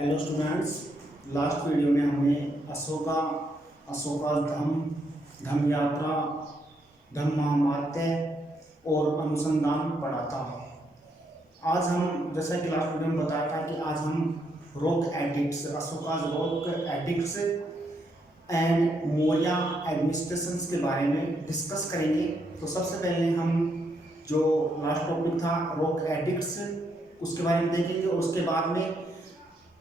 Hello students, last video में हमने अशोका धम्म यात्रा, धम्म महामात्य और अनुसंधान पढ़ा था। आज हम, जैसा कि लास्ट वीडियो में बताया था, कि आज हम rock addicts, Ashoka rock addicts and Maurya administrations के बारे में डिस्कस करेंगे। तो सबसे पहले हम जो लास्ट टॉपिक था रॉक एडिक्ट्स, उसके बारे में देखेंगे। और उसके बाद में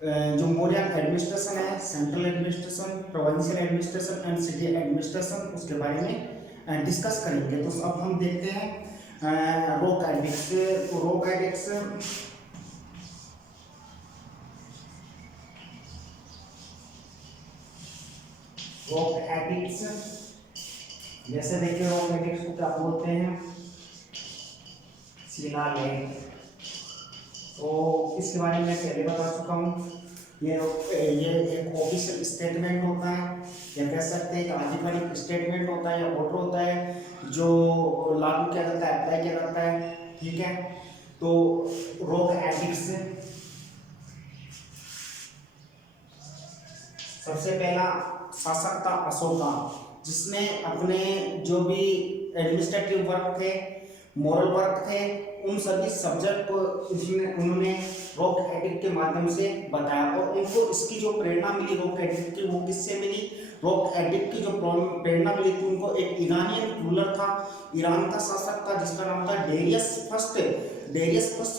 जो मौर्य एडमिनिस्ट्रेशन है, central administration, provincial administration and city administration, उसके बारे में डिस्कस करेंगे। तो अब हम देखते हैं रॉक एडिक्ट्स। तो रॉक एडिक्ट्स जैसे देखिए, रॉक एडिक्ट्स को क्या बोलते हैं? शिलालेख। तो इसके बारे में पहले बता चुका हूँ। ये एक ऑफिशियल स्टेटमेंट होता है, या कह सकते हैं एक आधिकारिक स्टेटमेंट होता है या ऑर्डर होता है जो लागू किया जाता है, अप्लाई किया जाता है। ठीक है, तो रॉक एडिक्ट्स, सबसे पहला शासक था अशोका, जिसने अपने जो भी एडमिनिस्ट्रेटिव वर्क थे, मॉरल वर्क थे, उन सभी सब्जेक्ट को उन्होंने रॉक एडिक्ट के माध्यम से बताया। और उनको इसकी जो प्रेरणा मिली रॉक एडिक्ट की, वो किससे मिली? रॉक एडिक्ट की जो प्रेरणा मिली थी उनको, एक ईरानियन रूलर था, ईरान का शासक था जिसका नाम था डेरियस फर्स्ट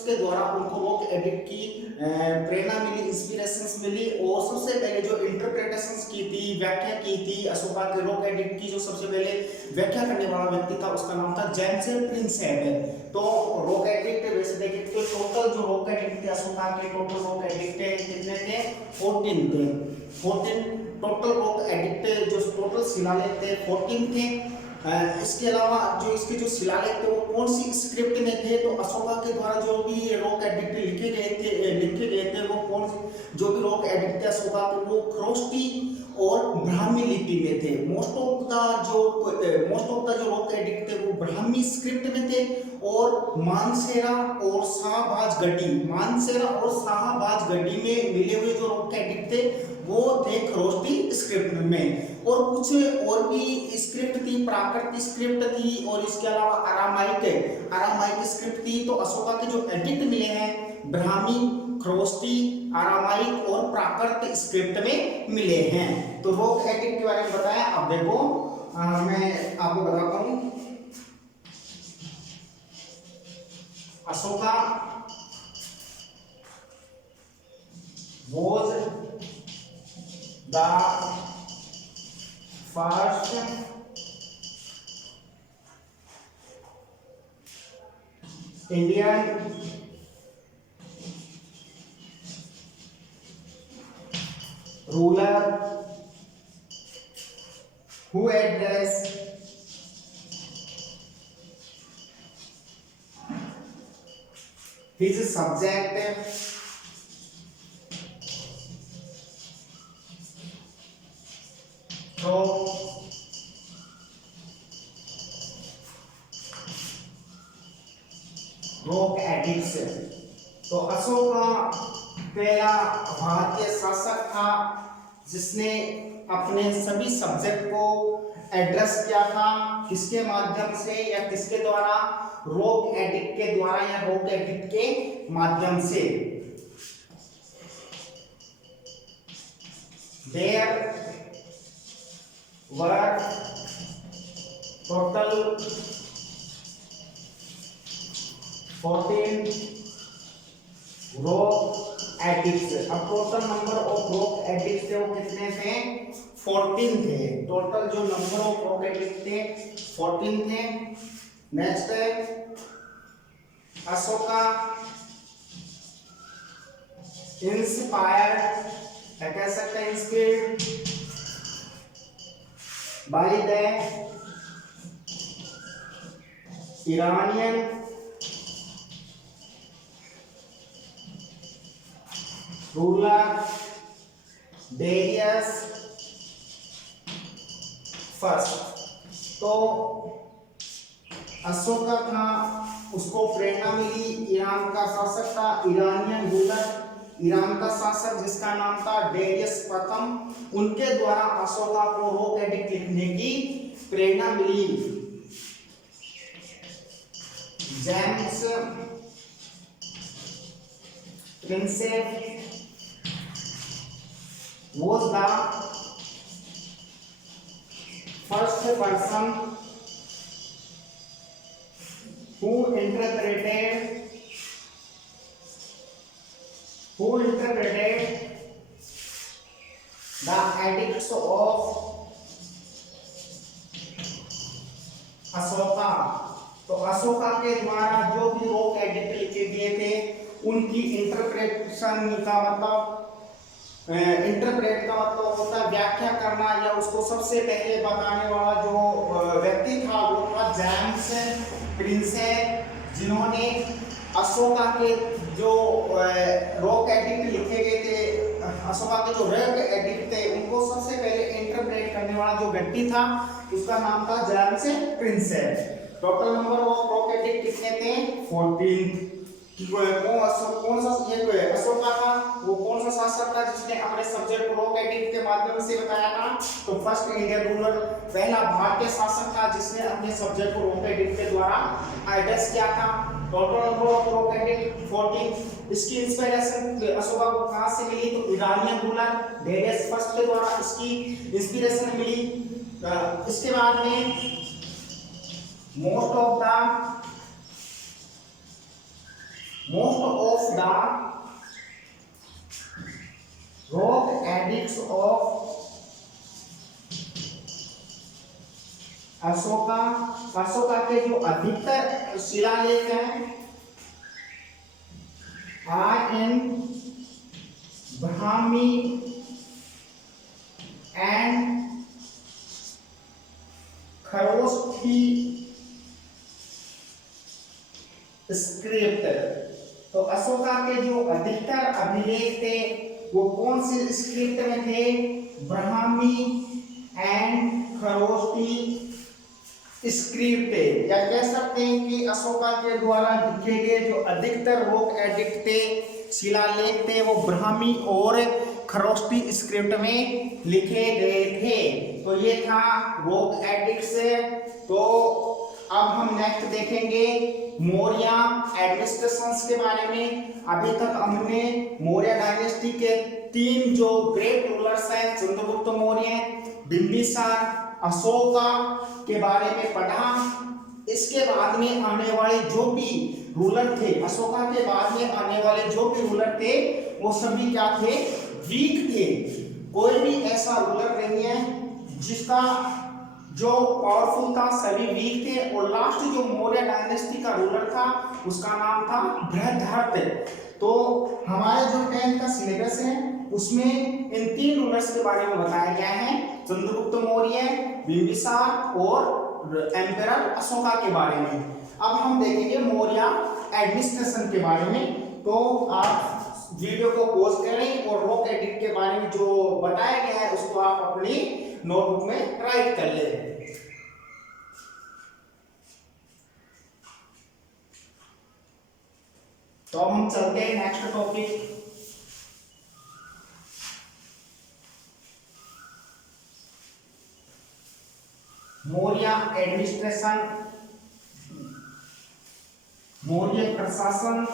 के द्वारा उनको रॉक एडिक्ट की प्रेरणा मिली, इंस्पिरेशंस मिली। और सबसे पहले जो इंटरप्रिटेशंस की थी, व्याख्या की थी अशोका के रॉक एडिक्ट की, जो सबसे पहले व्याख्या करने वाला व्यक्ति था उसका नाम था जेम्स प्रिंस हेड। तो रॉक एडिक्ट वैसे देखिए तो टोटल जो रॉक एडिक्ट थे अशोका के, टोटल रॉक एडिक्ट कितने थे? 14 थे। 14 टोटल रॉक एडिक्ट, जो टोटल शिलालेख थे 14 थे। इसके अलावा जो इसके जो शिलालेख थे वो कौन सी स्क्रिप्ट में थे? तो अशोका के द्वारा जो भी रॉक एडिक्ट लिखे गए थे वो कौन, जो भी रॉक एडिक्ट थे अशोका के, वो खरोष्टी और ब्राह्मी लिपि में थे। मोस्ट ऑफ द जो रॉक एडिक्ट थे वो ब्राह्मी स्क्रिप्ट में थे। और मानसेरा और शाहबाज गढ़ी में मिले हुए जो रॉक एडिक्ट थे वो थे खरोष्टी स्क्रिप्ट में। और कुछ और भी स्क्रिप्ट थी, प्राकृत स्क्रिप्ट थी, और इसके अलावा अरामाइक स्क्रिप्ट थी। तो अशोका के जो एडिक्ट मिले हैं ब्राह्मी, खरोष्टी, अरामाइक और प्राकृत स्क्रिप्ट में मिले हैं। तो रॉक एडिक्ट के बारे में बताया। अब देखो मैं आपको बताता हूं, Ashoka was the first Indian ruler who addressed his subject through rock addicts. तो अशोका पहला भारतीय शासक था जिसने अपने सभी सब्जेक्ट को एड्रेस किया था। किसके माध्यम से या किसके द्वारा? रॉक एडिक्ट के द्वारा या रॉक एडिक्ट के माध्यम से। There were total 14 rock edicts. अब total number of rock edicts थे वो कितने थे? 14 थे। टोटल जो नंबर ऑफ रॉक एडिक्ट्स थे 14 थे। नेक्स्ट है अशोका इंस्पायर्ड, कह सकते हैं inspired by the Iranian ruler Darius first. तो अशोका था, उसको प्रेरणा मिली, ईरान का शासक था, ईरानियन रूलर ईरान का शासक जिसका नाम था डेरियस प्रथम, उनके द्वारा अशोका को रॉक एडिक्ट लिखने की प्रेरणा मिली। James Prinsep was the first person who interpreted the edicts of Ashoka. तो अशोका के द्वारा जो भी रॉक एडिक्ट लिखे गए थे उनकी इंटरप्रिटेशन का मतलब इंटरप्रेट का मतलब होता है व्याख्या करना, या उसको सबसे पहले बताने वाला जो व्यक्ति था वो था जेम्स प्रिंसेप, जिन्होंने अशोका के जो रॉक एडिक्ट लिखे गए थे, अशोका के जो रॉक एडिक्ट थे उनको सबसे पहले इंटरप्रेट करने वाला जो व्यक्ति था उसका नाम था James Prinsep. Total number of rock edict कितने थे? 14। कौन सा ये अशोका था, वो कौन सा शासक था जिसने अपने सब्जेक्ट को रॉक एडिक्ट के माध्यम से बताया था? तो फर्स्ट इंडियन रूलर, पहला भारतीय शासक था जिसने अपने सब्जेक्ट को रॉक एडिक्ट के द्वारा एड्रेस किया था। Total number of rock edict 14। इसकी इंस्पिरेशन अशोका को कहां से मिली? तो ईरानियन रूलर डेरियस फर्स्ट के द्वारा इसकी इंस्पिरेशन मिली। इसके बाद में most of the rock addicts of Ashoka के जो अधिकतर शिलालेख हैं are in Brahmi and Kharoshthi script. तो अशोका के जो अधिकतर अभिलेख थे वो कौन सी स्क्रिप्ट में थे? Brahmi and Kharoshthi script. या कह सकते हैं कि अशोका के द्वारा लिखे गए जो अधिकतर रॉक एडिक्ट थे, शिलालेख थे, वो ब्राह्मी और खरोष्ठी स्क्रिप्ट में लिखे गए थे। तो ये था रॉक एडिक्ट्स। तो अब हम नेक्स्ट देखेंगे मौर्य एडमिनिस्ट्रेशंस के बारे में। अभी तक हमने मौर्य डायनेस्टी के 3 जो ग्रेट रूलर्स हैं, चंद्रगुप्त मौर्य, बिंबिसार, अशोका के बारे में पढ़ा। इसके बाद में आने वाले जो भी रूलर थे, अशोका के बाद में आने वाले जो भी रूलर थे वो सभी क्या थे? वीक थे। कोई भी ऐसा रूलर नहीं है जिसका जो पावरफुल था, सभी वीक थे। और लास्ट जो मौर्य डायनेस्टी का रूलर था उसका नाम था बृहद्रथ। तो हमारे जो 10th का सिलेबस है उसमें इन 3 रूलर्स के बारे में बताया गया है, चंद्रगुप्त मौर्य, बिंबिसार और एम्परर अशोका के बारे में। अब हम देखेंगे मौर्य एडमिनिस्ट्रेशन के बारे में। तो आप वीडियो को पॉज करें और रॉक एडिक्ट के बारे में जो बताया गया है उसको आप अपनी नोटबुक में राइट कर लें। तो अब हम चलते हैं next topic. Maurya administration, Maurya प्रशासन।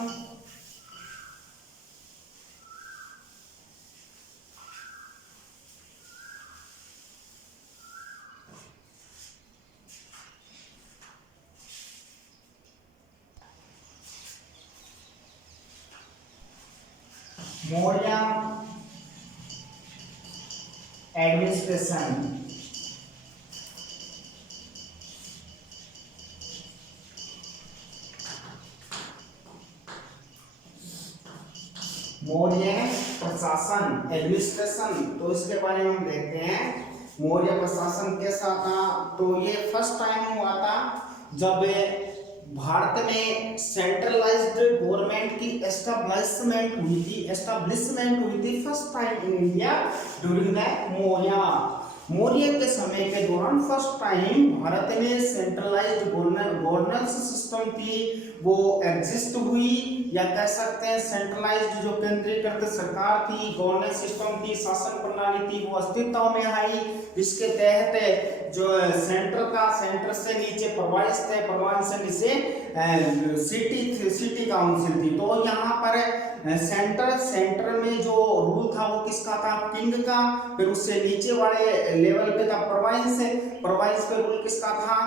मौर्य एडमिनिस्ट्रेशन। मौर्य प्रशासन एडमिनिस्ट्रेशन, तो इसके बारे में हम देखते हैं। मौर्य प्रशासन कैसा था? तो ये फर्स्ट टाइम हुआ था जब भारत में सेंट्रलाइज्ड गवर्नमेंट की एस्टेब्लिशमेंट हुई थी first time in India during the Maurya. Maurya के समय के दौरान फर्स्ट टाइम भारत में सेंट्रलाइज्ड गवर्नेंस सिस्टम थी वो एग्जिस्ट हुई, या कह सकते हैं सेंट्रलाइज्ड जो केंद्रीकृत सरकार थी, गवर्नेंस सिस्टम थी, शासन प्रणाली थी, वो अस्तित्व में आई, जिसके तहत जो सेंटर से नीचे प्रोविंस थे, प्रोविंस से नीचे सिटी काउंसिल थी। तो यहाँ पर सेंटर में जो रूल था वो किसका था, किंग का। फिर उससे नीचे वाले लेवल पे था प्रोविंस, प्रोविंस पे रूल किसका था,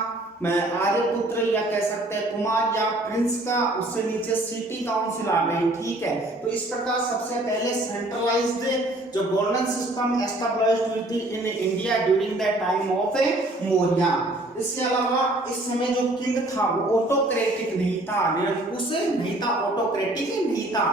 आर्यपुत्र या कह सकते हैं कुमार या प्रिंस का। उससे नीचे सिटी काउंसिल आ गई, ठीक है। तो इस प्रकार सबसे पहले सेंट्रलाइज्ड जो गवर्नेंस सिस्टम एस्टैब्लिश्ड हुई थी in India during the time of Maurya. इसके अलावा इस समय जो किंग था वो ऑटोक्रेटिक नहीं था, निरंकुश नहीं था, ऑटोक्रेटिक नहीं था।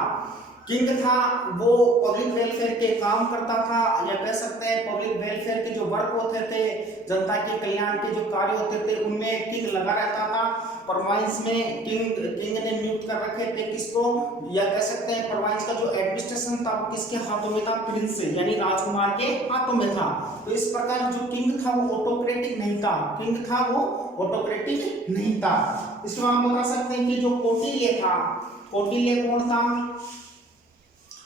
किंग था वो पब्लिक वेलफेयर के काम करता था, या कह सकते हैं पब्लिक वेलफेयर के जो वर्क होते थे, जनता के कल्याण के जो कार्य होते थे उनमें किंग लगा रहता था। प्रोविंस में किंग ने नियुक्त कर रखे थे किसको, या कह सकते हैं प्रोविंस का जो एडमिनिस्ट्रेशन था वो किसके हाथों में था, प्रिंस यानी राजकुमार के हाथों में था। तो इस प्रकार जो किंग था वो ऑटोक्रेटिक नहीं था, किंग था वो ऑटोक्रेटिक नहीं था। इसके बाद हम बता सकते हैं कि जो कौटिल्य था, कौटिल्य कौन था,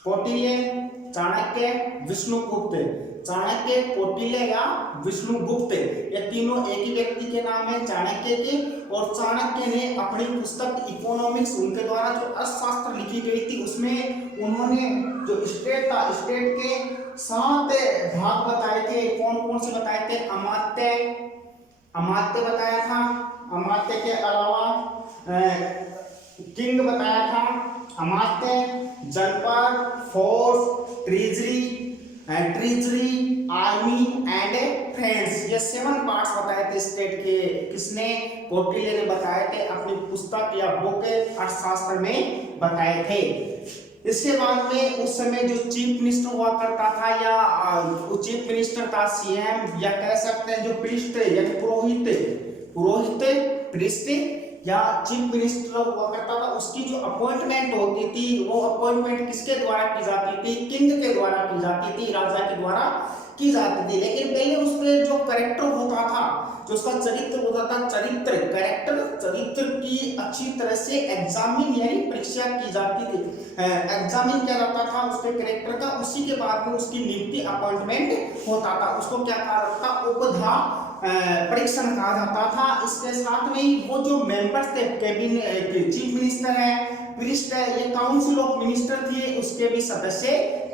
कौटिल्य, चाणक्य, विष्णुगुप्त। चाणक्य, कौटिल्य या विष्णुगुप्त ये तीनों एक ही व्यक्ति के नाम है, चाणक्य के। और चाणक्य ने अपनी पुस्तक इकोनॉमिक्स, उनके द्वारा जो अर्थशास्त्र लिखी गई थी उसमें उन्होंने जो स्टेट था, स्टेट के 7 भाग बताए थे। कौन कौन से बताए थे, अमात्य, अमात्य बताया था, अमात्य के अलावा किंग बताया था, अमात्य, जनपद, force, treasury, army and friends, ये 7 पार्ट्स बताए थे स्टेट के। किसने, कौटिल्य ने बताए थे अपनी पुस्तक या बुक अर्थशास्त्र में बताए थे। इसके बाद में उस समय जो चीफ मिनिस्टर हुआ करता था, या चीफ मिनिस्टर था, सीएम, या कह सकते हैं जो प्रीस्ट यानी पुरोहित प्रीस्ट या चीफ मिनिस्टर हुआ करता था, उसकी जो अपॉइंटमेंट होती थी वो अपॉइंटमेंट किसके द्वारा की जाती थी, किंग के द्वारा की जाती थी, राजा के द्वारा की जाती थी। लेकिन पहले उसके जो कैरेक्टर होता था, जो उसका चरित्र होता था, चरित्र की अच्छी तरह से एग्जामिन यानी परीक्षा की जाती थी, एग्जामिन किया जाता था उसके कैरेक्टर का। उसी के बाद में उसकी नियुक्ति अपॉइंटमेंट होता था, उसको क्या कहा जाता था, उपधा परीक्षण कहा जाता था। इसके साथ में ही वो जो मेंबर्स थे, कैबिनेट, चीफ मिनिस्टर है, प्रीस्ट है, ये काउंसिल ऑफ मिनिस्टर थे, उसके भी सदस्य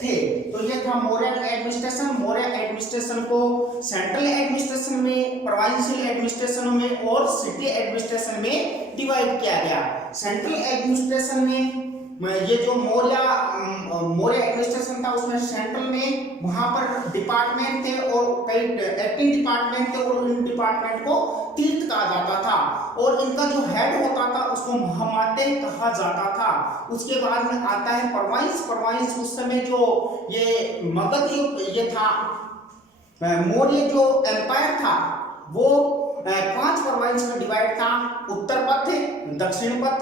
थे। तो ये था मौर्य एडमिनिस्ट्रेशन। मौर्य एडमिनिस्ट्रेशन को सेंट्रल एडमिनिस्ट्रेशन में, प्रोविंशियल एडमिनिस्ट्रेशन में और सिटी एडमिनिस्ट्रेशन में डिवाइड किया गया। सेंट्रल एडमिनिस्ट्रेशन में ये जो मौर्य एडमिनिस्ट्रेशन था उसमें सेंट्रल में वहां पर डिपार्टमेंट थे और कई एक्टिंग डिपार्टमेंट थे, और इन डिपार्टमेंट को तीर्थ कहा जाता था, और इनका जो हेड होता था उसको महामात्य कहा जाता था। उसके बाद में आता है प्रोविंस। उस समय जो ये मगध युग ये था, मौर्य जो एम्पायर था वो 5 प्रोविंस में डिवाइड था, उत्तर पथ, दक्षिण पथ,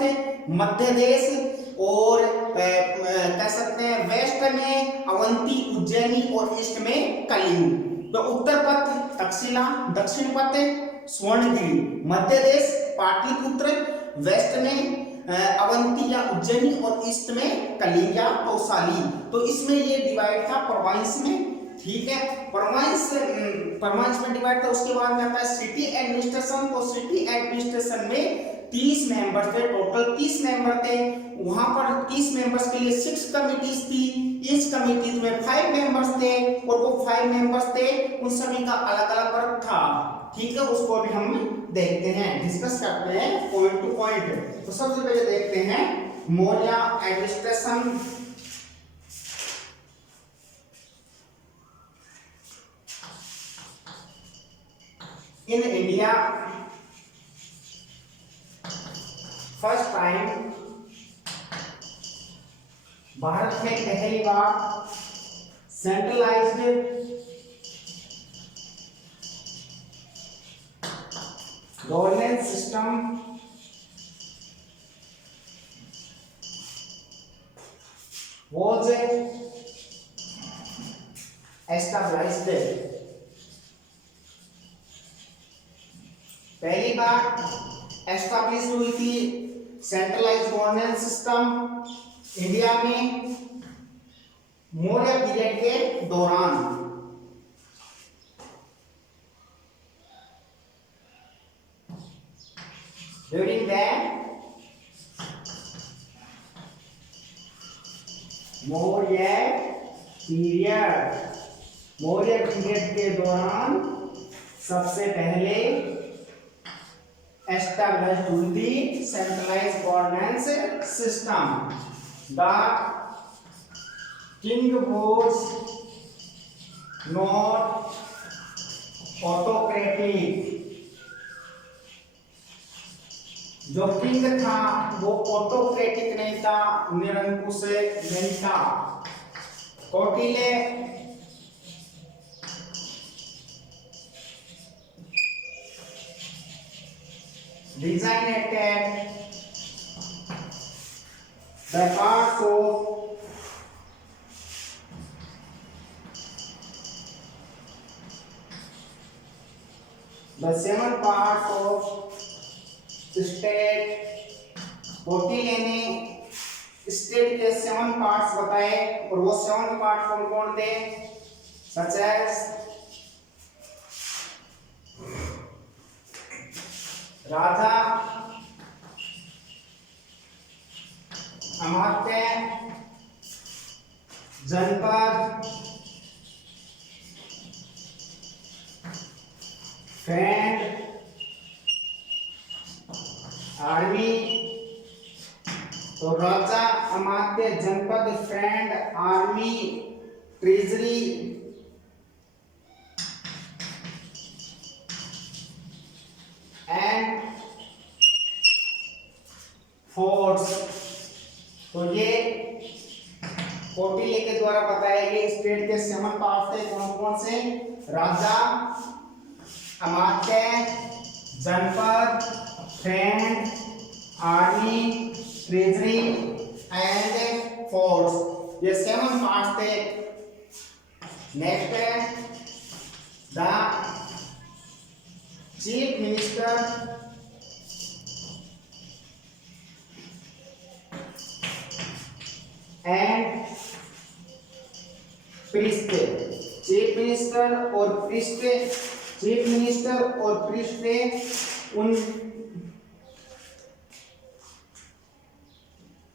मध्य देश और कह सकते हैं वेस्ट में अवंती, उज्जैनी और ईस्ट में कलिंग। तो उत्तर पथ तक्षशिला, दक्षिण पथ स्वर्णगिरी, मध्य देश पाटलिपुत्र, वेस्ट में अवंती या उज्जैनी और ईस्ट में कलिंग या कौशाली। तो इसमें ये डिवाइड था प्रोविंस में, ठीक है। प्रोविंस में डिवाइड था। उसके बाद में आता है सिटी एडमिनिस्ट्रेशन। तो सिटी एडमिनिस्ट्रेशन में 30 मेंबर थे, टोटल 30 मेंबर थे। वहां पर 30 मेंबर्स के लिए 6 कमिटीज थी, ईच कमिटीज में 5 मेंबर्स थे, और वो 5 मेंबर्स थे उन सभी का अलग अलग वर्क था, ठीक है। उसको अभी हम देखते हैं, डिस्कस करते हैं पॉइंट टू पॉइंट। तो सबसे पहले देखते हैं Maurya administration. In India first time, Bharat में पहली बार centralised governance system was established बार एस्टैब्लिश हुई थी सेंट्रलाइज्ड गवर्नेंस सिस्टम इंडिया में मौर्य पीरियड के दौरान। ड्यूरिंग द मौर्य पीरियड के दौरान सबसे पहले established हुई थी centralized governance system. The king was not autocratic. जो किंग था वो ऑटोक्रेटिक नहीं था, निरंकुश नहीं था। Kautilya designated the parts of the 7 parts of state। Kautilya ने स्टेट के 7 पार्ट्स बताए और वो 7 पार्ट कौन कौन थे? सच एज राजा, अमात्य, जनपद, फ्रेंड, आर्मी। तो राजा, अमात्य, जनपद, friend, army, treasury and force. तो ये कौटिल्य के द्वारा बताए गए स्टेट के 7 पार्ट थे। कौन कौन से? राजा, अमात्य, जनपद, friend, army, treasury and force. ये 7 पार्ट थे। नेक्स्ट है the chief minister and priest. Chief minister और प्रीस्ट, चीफ मिनिस्टर और प्रीस्ट उन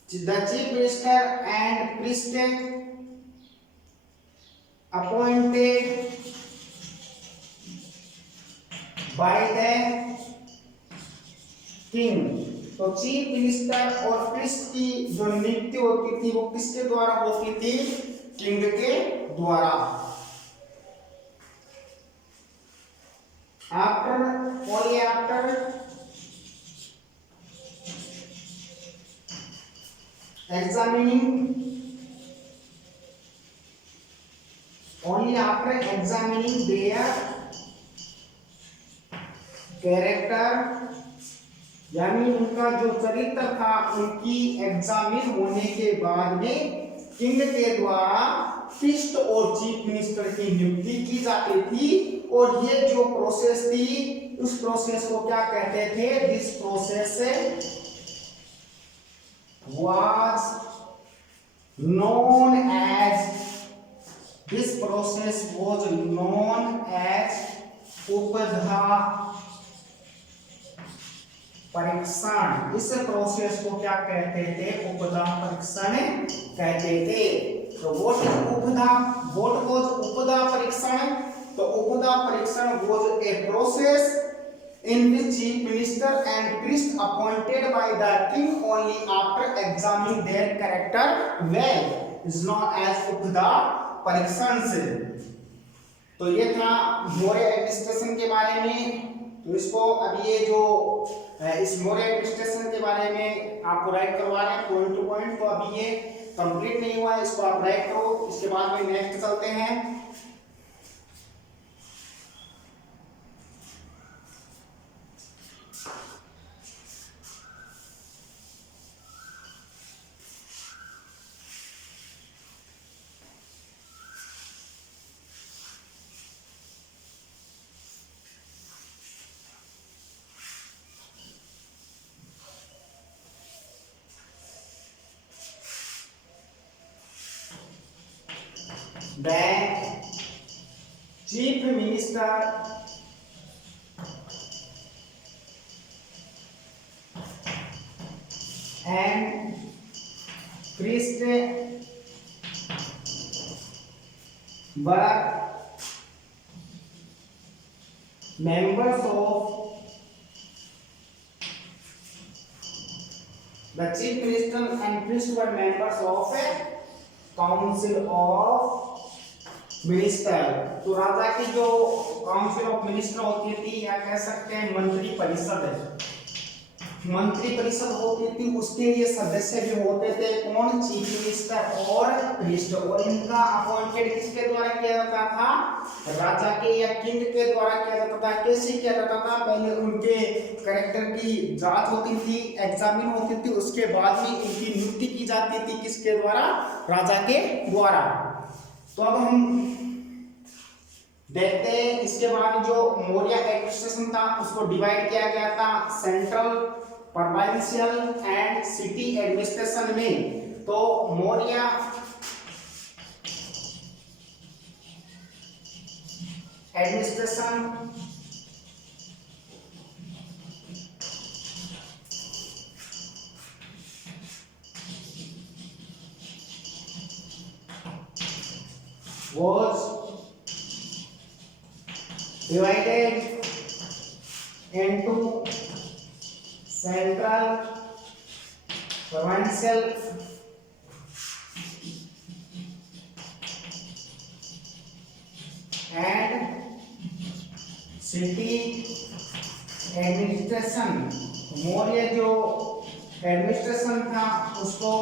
the chief minister and priest appointed by the king। तो चीफ मिनिस्टर और प्रिस्ट की जो नियुक्ति होती थी वो किसके द्वारा होती थी? किंग के द्वारा। only after examining their character, यानी उनका जो चरित्र था उनकी एग्जामिन होने के बाद में किंग के द्वारा प्रीस्ट और चीफ मिनिस्टर की नियुक्ति की जाती थी। और ये जो प्रोसेस थी उस प्रोसेस को क्या कहते थे? This process was known as उपधा परीक्षण। इस प्रोसेस को क्या कहते थे? उपधा परीक्षण कहते थे। तो व्हाट इज उपधा? व्हाट वाज उपधा परीक्षण? तो उपधा परीक्षण was a process in which chief minister and priest appointed by the king only after examining their character well is known as उपधा परीक्षण। तो ये था मौर्य एडमिनिस्ट्रेशन के बारे में। तो इसको अब ये जो इस मौर्य एडमिनिस्ट्रेशन के बारे में आपको राइट करवा रहे हैं पॉइंट टू पॉइंट। तो अभी ये कंप्लीट नहीं हुआ है, इसको आप राइट करो। इसके बाद में नेक्स्ट चलते हैं। The chief minister and priest were members of the chief minister and priest were members of a council of minister. तो राजा की जो काउंसिल ऑफ मिनिस्टर होती थी या कह सकते हैं मंत्री परिषद है, मंत्री परिषद होती थी, उसके लिए सदस्य भी होते थे कौन, चीफ मिनिस्टर और प्रीस्ट। और इनका अपॉइंटेड किसके द्वारा किया जाता था, राजा के या किंग के द्वारा किया जाता था। कैसे किया जाता था, पहले उनके कैरेक्टर की जांच होती थी, एग्जामिन होती थी, उसके बाद में इनकी नियुक्ति की जाती थी किसके द्वारा, राजा के द्वारा। तो अब हम देखते हैं इसके बाद जो मौर्य एडमिनिस्ट्रेशन था उसको डिवाइड किया गया था central, provincial and city administration में। तो Maurya administration was divided into central, provincial and city administration. Maurya जो एडमिनिस्ट्रेशन था उसको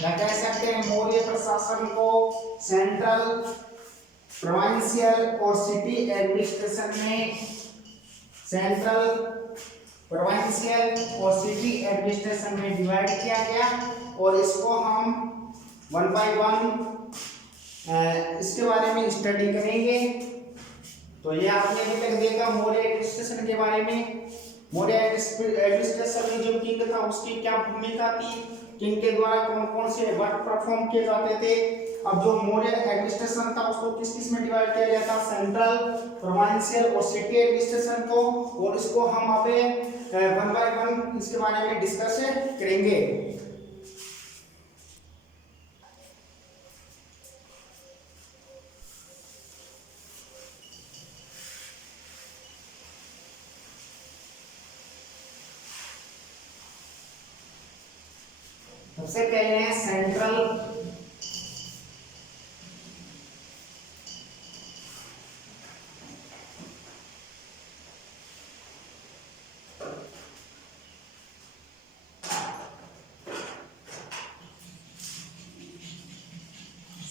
क्या कह सकते हैं, मौर्य प्रशासन को सेंट्रल, प्रोविंशियल और सिटी एडमिनिस्ट्रेशन में, सेंट्रल, प्रोविंशियल और सिटी एडमिनिस्ट्रेशन में डिवाइड किया गया। और इसको हम वन बाय वन इसके बारे में स्टडी करेंगे। तो ये आपने अभी तक देखा मौर्य एडमिनिस्ट्रेशन के बारे में। मौर्य एडमिनिस्ट्रेशन में जो किंग था उसकी क्या भूमिका थी, किंग के द्वारा कौन कौन से वर्क परफॉर्म किए जाते थे। अब जो मौर्य एडमिनिस्ट्रेशन था उसको किस किस में डिवाइड किया गया था, सेंट्रल, प्रोविंशियल और सिटी एडमिनिस्ट्रेशन को। और इसको हम अभी वन बाय वन इसके बारे में डिस्कस करेंगे। सबसे पहले है central,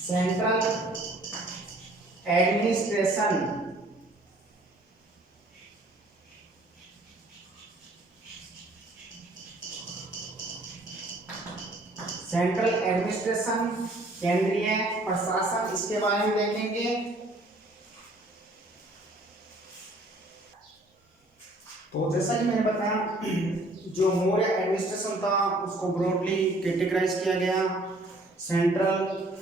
central administration. Central administration केंद्रीय प्रशासन, इसके बारे में देखेंगे। तो जैसा कि मैंने बताया जो मौर्य एडमिनिस्ट्रेशन था उसको ब्रॉडली कैटेगराइज किया गया सेंट्रल,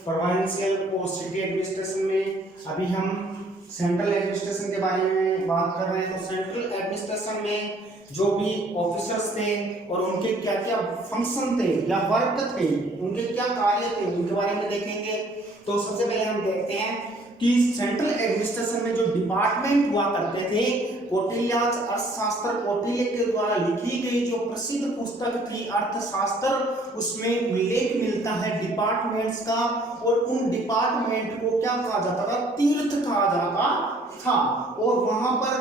प्रोविंशियल और सिटी एडमिनिस्ट्रेशन में। अभी हम सेंट्रल एडमिनिस्ट्रेशन के बारे में बात कर रहे हैं। तो सेंट्रल एडमिनिस्ट्रेशन में जो भी ऑफिसर्स थे और उनके क्या क्या फंक्शन थे या वर्क थे, उनके क्या कार्य थे, उनके बारे में देखेंगे। तो सबसे पहले हम देखते हैं कि सेंट्रल एडमिनिस्ट्रेशन में जो डिपार्टमेंट हुआ करते थे, कौटिल्याज अर्थशास्त्र, कौटिल्य के द्वारा लिखी गई जो प्रसिद्ध पुस्तक थी अर्थशास्त्र, उसमें उल्लेख मिलता है डिपार्टमेंट्स का। और उन डिपार्टमेंट को क्या कहा जाता था, तीर्थ कहा जाता था। और वहां पर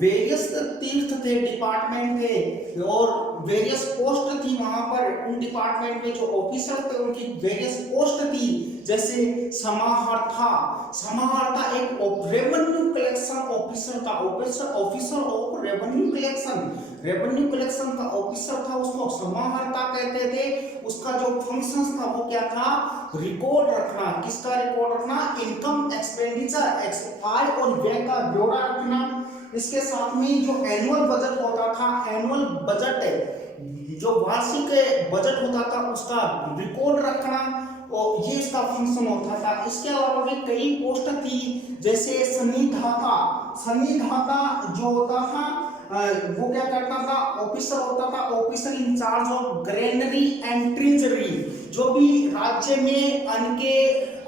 वेरियस तीर्थ थे, डिपार्टमेंट थे और वेरियस पोस्ट थी वहां पर। उन डिपार्टमेंट में जो ऑफिसर थे उनकी वेरियस पोस्ट थी, जैसे समाहर्ता। समाहर्ता एक रेवेन्यू कलेक्शन ऑफिसर था, officer of revenue collection, revenue collection का ऑफिसर था, उसको समाहर्ता कहते थे। उसका जो फंक्शंस था वो क्या था, रिकॉर्ड रखना। किसका रिकॉर्ड रखना, इनकम एक्सपेंडिचर, आय और व्यय का ब्यौरा रखना। इसके साथ में जो एनुअल बजट होता था, एनुअल बजट जो वार्षिक बजट होता था उसका रिकॉर्ड रखना। और ये इसका फंक्शन होता था। इसके अलावा भी कई पोस्ट थी, जैसे सन्निधाता। सन्निधाता जो होता था वो क्या करता था, ऑफिसर होता था, officer in-charge of granary and treasury. जो भी राज्य में अन्न के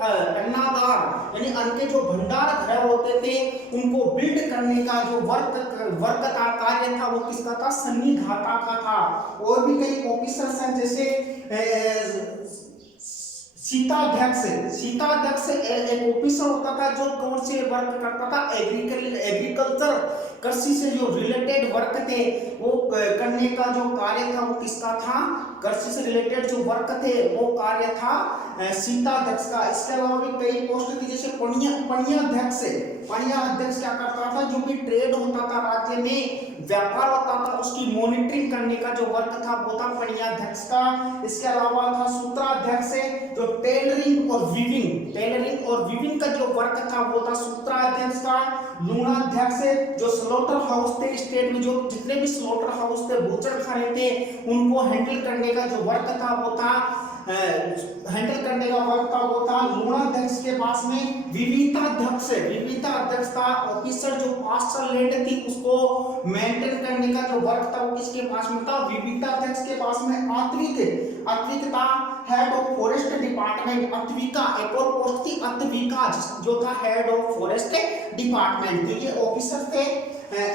अन्नागार यानी अन्न के जो भंडार घर होते थे उनको बिल्ड करने का जो वर्क का कार्य था वो किसका था, सन्निधाता का था। और भी कई ऑफिसर्स हैं, जैसे शीताध्यक्ष। शीताध्यक्ष एक ऑफिसर होता था जो कौन से वर्क करता था, एग्रीकल्चर, कृषि से जो रिलेटेड वर्क थे वो करने का जो कार्य था वो किसका था, कृषि से रिलेटेड जो वर्क थे वो कार्य था शीताध्यक्ष का। इसके अलावा भी कई पोस्ट थी, जैसे पणियाध्यक्ष। पणियाध्यक्ष क्या करता था, जो भी ट्रेड होता था राज्य में, व्यापार होता था, उसकी मॉनिटरिंग करने का जो वर्क था वो था पणियाध्यक्ष का। इसके अलावा था सूत्राध्यक्ष, जो टेलरिंग और वीविंग का जो वर्क था वो था सूत्राध्यक्ष का। लूणाध्यक्ष, जो स्लॉटर हाउस थे स्टेट में, जो जितने भी स्लॉटर हाउस थे, बूचर खाने थे, उनको हैंडल करने का जो वर्क था वो था लूणाध्यक्ष के पास में। विविधताध्यक्ष था, ऑफिसर जो पास्चर लैंड थी उसको मेंटेन करने का जो वर्क था वो किसके पास में था, विविधताध्यक्ष के पास में। अत्विक था, हेड ऑफ फॉरेस्ट डिपार्टमेंट। अत्विका एक और पोस्ट थी, अत्विका जो था हेड ऑफ फॉरेस्ट डिपार्टमेंट। तो ये ऑफिसर थे,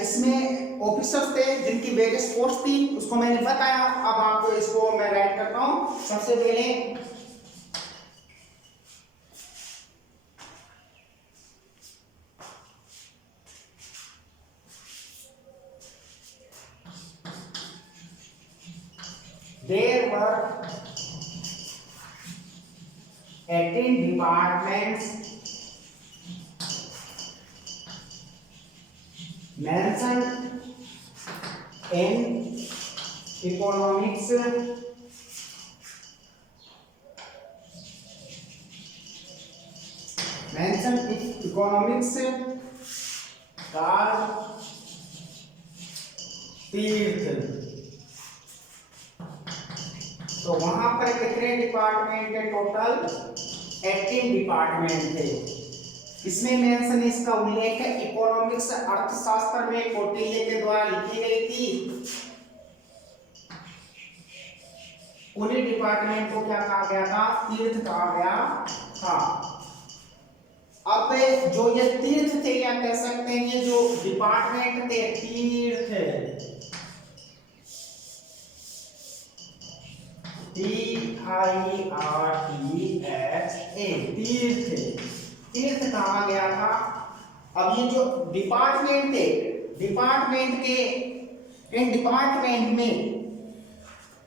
इसमें ऑफिसर्स थे जिनकी वेरियस पोस्ट थी, उसको मैंने बताया। अब आपको इसको मैं राइट करता हूं। सबसे पहले there were 18 departments mentioned in economics, का तीर्थ। तो वहां पर कितने डिपार्टमेंट थे, टोटल 18 डिपार्टमेंट थे। इसमें मेंशन इसका उल्लेख है इकोनॉमिक्स अर्थशास्त्र में कौटिल्य के द्वारा लिखी गई थी। उन्हीं डिपार्टमेंट को क्या कहा गया था, तीर्थ कहा गया था। अब जो ये तीर्थ थे या कह सकते हैं ये जो डिपार्टमेंट थे तीर्थ, तीर्थ कहा गया था। अब ये जो डिपार्टमेंट थे, इन डिपार्टमेंट में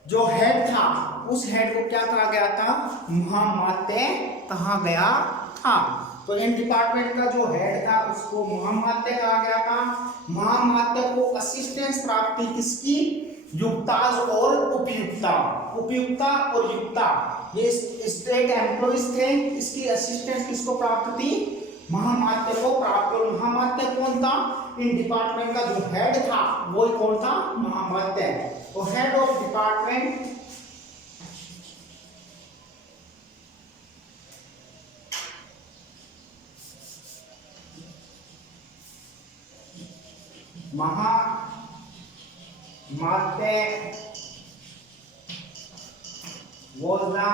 जो हेड था उस हेड को क्या कहा गया था, महामात्य कहा गया था। तो इन डिपार्टमेंट का जो हेड था उसको महामात्य कहा गया था। महामात्य को असिस्टेंस प्राप्त थी किसकी, युक्ताज और उपयुक्ता और युक्ता, ये स्टेट एम्प्लॉइज थे। इसकी असिस्टेंस किसको प्राप्त थी, महामात्य को प्राप्त। और महामात्य कौन था, इन डिपार्टमेंट का जो हेड था वो कौन था, महामात्य। तो head of department Mahamatya was the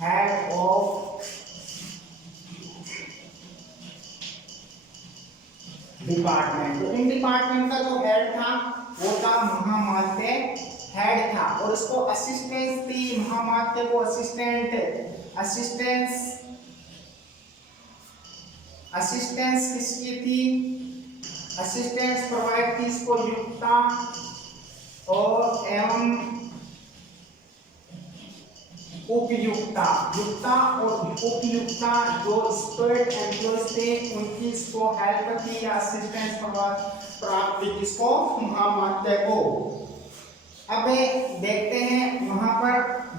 head of department. तो इन डिपार्टमेंट का जो हेड था वो था महामात्य हेड था। और इसको असिस्टेंस थी, महामात्य को असिस्टेंस किसकी थी, असिस्टेंस प्रोवाइड थी इसको युक्ता और एवं उपयुक्ता। युक्ता और उपयुक्ता जो स्टेट एम्प्लॉइज थे उनकी इसको हेल्प थी या असिस्टेंस प्राप्त थी किसको, महामात्य को। अब देखते हैं वहां पर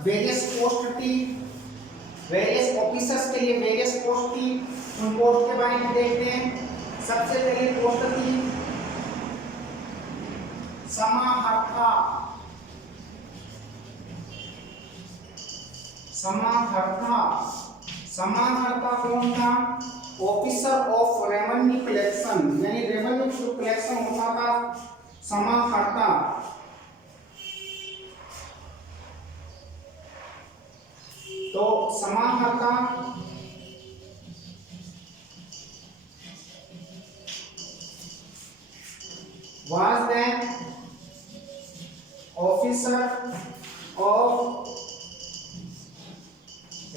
वेरियस पोस्ट थी, वेरियस ऑफिसर्स के लिए वेरियस पोस्ट थी, उन पोस्ट के बारे में देखते हैं। सबसे पहली पोस्ट थी समाहर्ता। समाहर्ता, समाहर्ता कौन था? ऑफिसर ऑफ रेवेन्यू कलेक्शन, यानी रेवेन्यू कलेक्शन होता था समाहर्ता। तो समाहर्ता was the officer of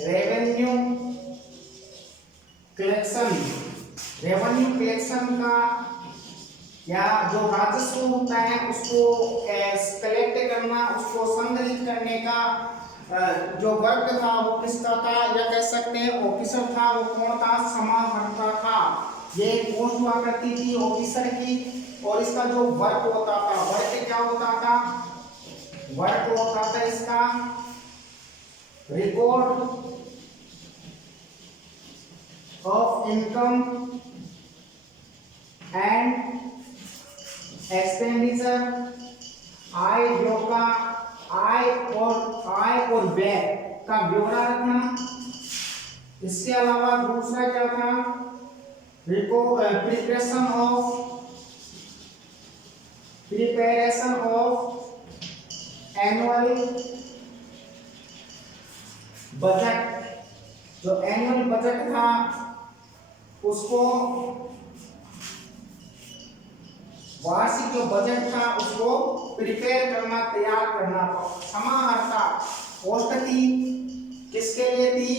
revenue collection, revenue collection का या जो राजस्व होता है उसको कलेक्ट करना, उसको संग्रहित करने का जो वर्ग था वो किसका था, या कह सकते हैं ऑफिसर था, वो कौन था? समाहर्ता था। ये पोस्ट हुआ करती थी ऑफिसर की, और इसका जो वर्क होता था, वर्क क्या होता था? वर्क होता था इसका record of income and expenditure, आय का आय और व्यय का ब्यौरा रखना। इसके अलावा दूसरा क्या था? प्रिपरेशन ऑफ एनुअल बजट, जो एनुअल बजट था उसको, वार्षिक जो बजट था उसको प्रिपेयर करना, तैयार करना। समाहर्ता पोस्ट थी, किसके लिए थी?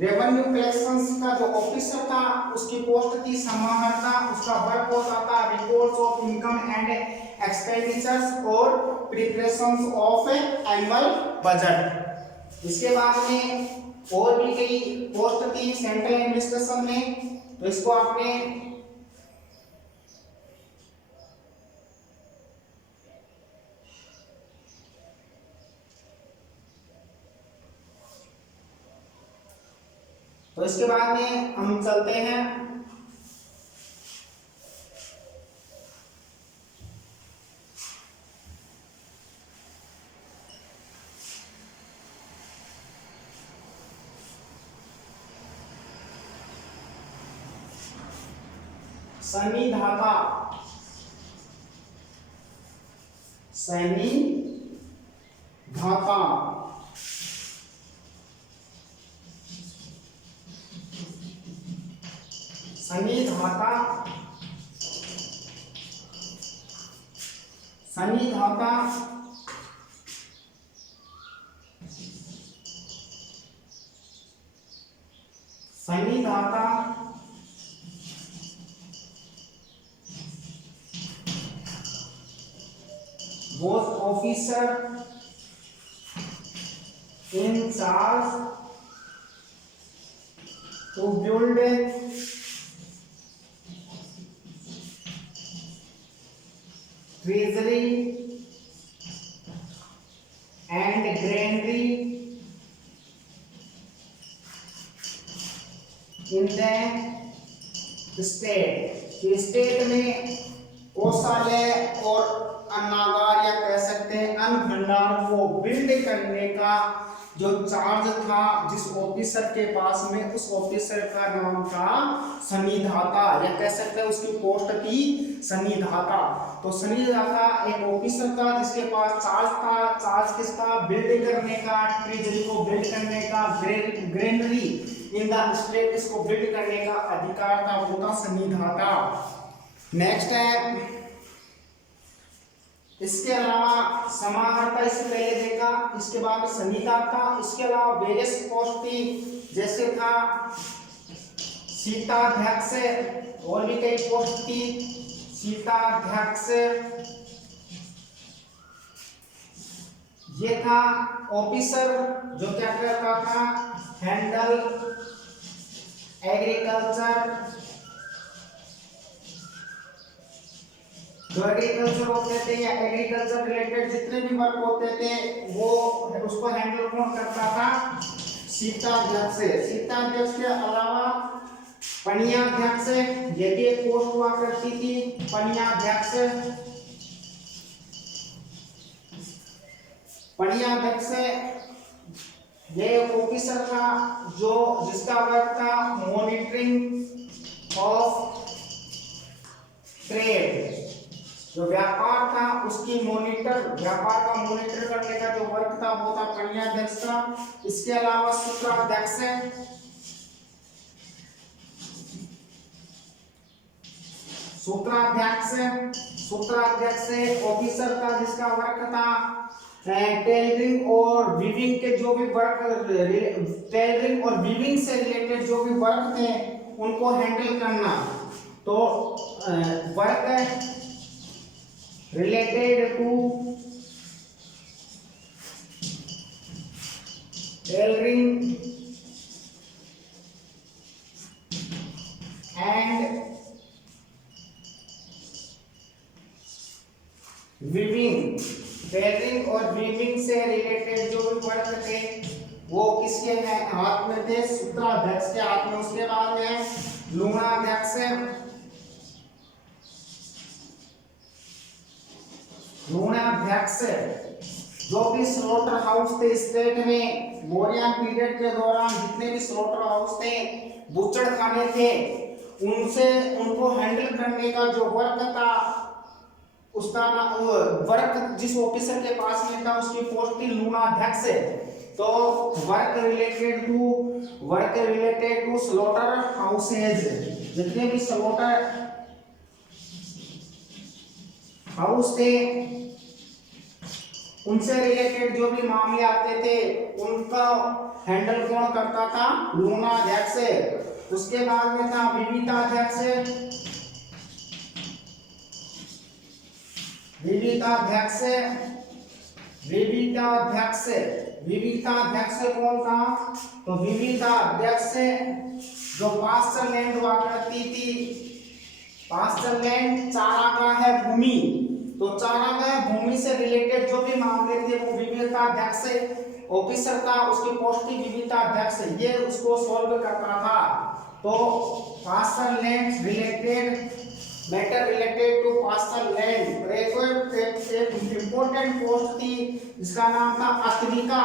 रेवेन्यू कलेक्शंस का जो ऑफिसर था उसकी पोस्ट थी समाहर्ता। उसका वर्क होता था reports of income and expenditures और प्रिपरेशन ऑफ एनुअल बजट। इसके बाद में और भी कई पोस्ट थी सेंट्रल एडमिनिस्ट्रेशन में, तो इसको आपने तो इसके बाद में हम चलते हैं सन्निधाता। सन्निधाता सन्निधाता सन्निधाता सन्निधाता was officer in charge to build treasury and granary in the state में कोषालय और अन्नागार या कह सकते हैं अन्न भंडार को बिल्ड करने का जो चार्ज था जिस ऑफिसर के पास में, उस ऑफिसर का नाम था सन्निधाता, या कह सकते हैं उसकी पोस्ट थी सन्निधाता। तो सन्निधाता एक ऑफिसर था जिसके पास चार्ज था, चार्ज किसका? बिल्ड करने का, ट्रेजरी को बिल्ड करने का, ग्रेनरी इन द स्टेट इसको बिल्ड करने का अधिकार था, वो था सन्निधाता। नेक्स्ट है, इसके अलावा समाहर्ता इससे पहले देखा, इसके बाद सन्निधाता। इसके अलावा वेरियस पोस्ट थी, जैसे था शीताध्यक्ष, और भी कई पोस्ट थी। शीताध्यक्ष ये था ऑफिसर जो क्या करता था? हैंडल एग्रीकल्चर, जो एग्रीकल्चर होते थे या एग्रीकल्चर रिलेटेड जितने भी वर्क होते थे वो उसको हैंडल कौन करता था? शीताध्यक्ष। शीताध्यक्ष के अलावा पणियाध्यक्ष, ये भी एक पोस्ट हुआ करती थी, पणियाध्यक्ष। पणियाध्यक्ष ये ऑफिसर था जो जिसका वर्क था मॉनिटरिंग ऑफ ट्रेड, जो व्यापार था उसकी व्यापार का मॉनिटर करने का जो वर्क था वो था कन्याध्यक्ष का। इसके अलावा सूत्राध्यक्ष ऑफिसर था जिसका वर्क था टेलरिंग और वीविंग के जो भी वर्क, टेलरिंग और वीविंग से रिलेटेड जो भी वर्क थे उनको हैंडल करना। तो work related to tailoring and weaving, tailoring और वीविंग से रिलेटेड जो भी वर्क थे वो किसके हाथ में थे? सूत्राध्यक्ष के हाथ में। उसके बाद में लूणाध्यक्ष, जो भी स्लॉटर हाउस थे स्टेट में मौर्य पीरियड के दौरान जितने भी स्लॉटर हाउस थे, बूचड़ खाने थे, उनको हैंडल करने का जो वर्क था उसका वर्क जिस ऑफिसर के पास में था उसकी पोस्ट थी लूणाध्यक्ष। तो work related to slaughter houses, जितने भी स्लॉटर हाउस थे उनसे रिलेटेड जो भी मामले आते थे उनका हैंडल कौन करता था? लूणाध्यक्ष। उसके बाद में था विविताध्यक्ष कौन था? तो विविताध्यक्ष जो पास्चर लैंड हुआ करती थी, पास्चर लैंड चारागाह है भूमि, तो चारागाह भूमि से रिलेटेड जो भी मामले थे वो विविताध्यक्ष ऑफिसर था, उसकी पोस्ट थी विविताध्यक्ष, ये उसको सॉल्व करता था। तो pasture land related matter related to pasture land, एक इंपॉर्टेंट पोस्ट थी जिसका नाम था अत्विका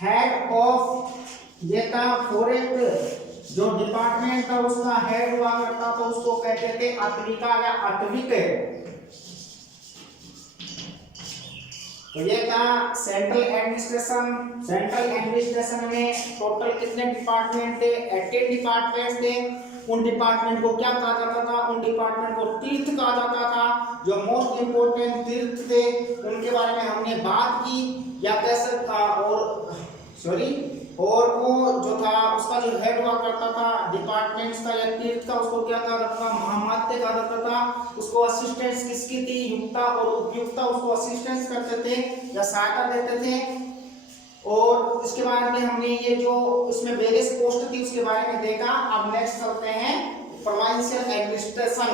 हेड ऑफ, ये था फॉरेस्ट जो डिपार्टमेंट था उसका हेड हुआ करता था, उसको कहते थे अत्विका या अत्विक। तो ये था सेंट्रल एडमिनिस्ट्रेशन में टोटल कितने डिपार्टमेंट थे? 18 डिपार्टमेंट थे। उन डिपार्टमेंट को क्या कहा जाता था? उन डिपार्टमेंट को तीर्थ कहा जाता था। जो मोस्ट इंपोर्टेंट तीर्थ थे उनके बारे में हमने बात की, या कैसे था, और वो जो था उसका जो हेड हुआ करता था डिपार्टमेंट्स का या तीर्थ का, उसको क्या कहा जाता था? महामात्य कहा जाता था। उसको असिस्टेंस किसकी थी? युक्ता और उपयुक्ता उसको असिस्टेंस करते थे या सहायता देते थे। और इसके बाद में हमने ये जो इसमें वेरियस पोस्ट थी उसके बारे में देखा। अब नेक्स्ट चलते हैं प्रोविंशियल एडमिनिस्ट्रेशन।